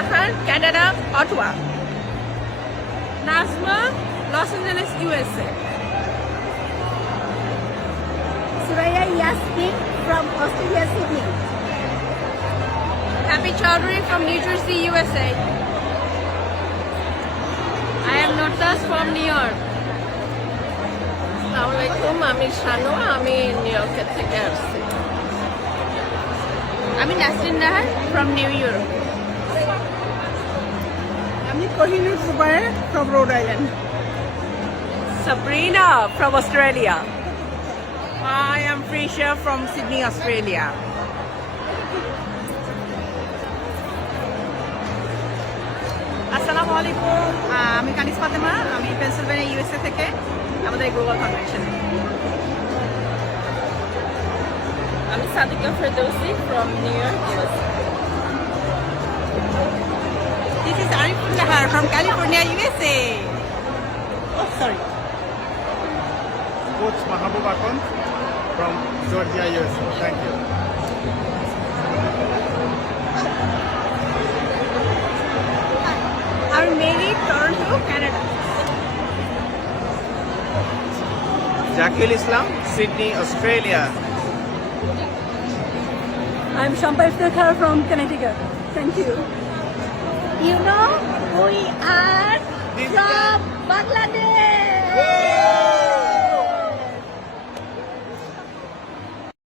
Jahan, Canada, Ottawa. Nazma, Los Angeles, USA. Suraya Yasmin from Australia, Sydney. Happy Chowdhury from New Jersey, USA. I am Notas from New York. আসসালামু আলাইকুম আমি শানু আমি new ইয়র্কের থেকে আসছি আমি Nasrin Nahar from new York আমি Kohinoor Jubair from Rhode Island. Sabrina from Australia. I am Frisha from Sydney, Australia. আসসালামু আলাইকুম আহ, আমি কানিস ফাতেমা আমি পেনসিলভেনিয়া ইউএসএ থেকে আমাদের global foundation I'm Sadika Ferdowsi from New York, USA. Star from California, USA. Oh, sorry. Coach Mahabub Akon from Georgia, USA. Thank you. Our Mary to Canada. Jaqul Islam, Sydney, Australia. I'm Shampa Iftikhar from Connecticut. Thank you. You know we are from Bangladesh.